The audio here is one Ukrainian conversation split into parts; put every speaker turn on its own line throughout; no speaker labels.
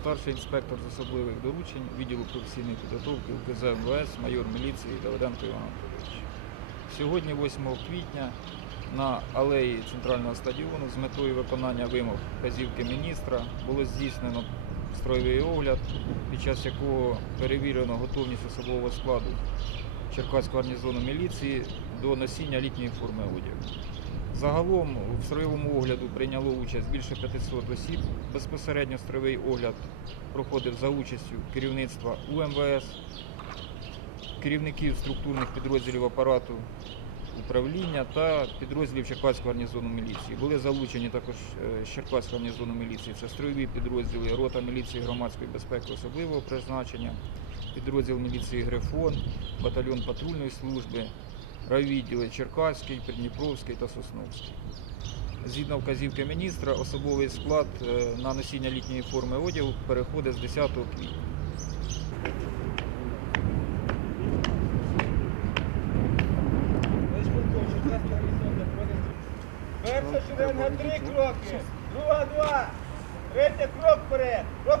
старший інспектор з особливих доручень відділу професійної підготовки УКЗ МВС, майор міліції Давиденко Іван Анатолійович. Сьогодні, 8 квітня, на алеї центрального стадіону з метою виконання вимог вказівки міністра було здійснено строєвий огляд, під час якого перевірено готовність особового складу Черкаського гарнізону міліції до носіння літньої форми одягу. Загалом в строєвому огляду прийняло участь більше 500 осіб. Безпосередньо строєвий огляд проходив за участю керівництва УМВС, керівників структурних підрозділів апарату управління та підрозділів Черкаського гарнізону міліції. Були залучені також е, з Черкаського гарнізону міліції. Це строєві підрозділи, рота міліції громадської безпеки особливого призначення, підрозділ міліції Грифон, батальйон патрульної служби, райвідділи Черкаський, Придніпровський та Сосновський. Згідно вказівки міністра, особовий склад е, на носіння літньої форми одягу переходить з 10 квітня.
Перша шеренга три кроки, друга два, третя крок вперед, крок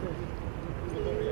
Thank you.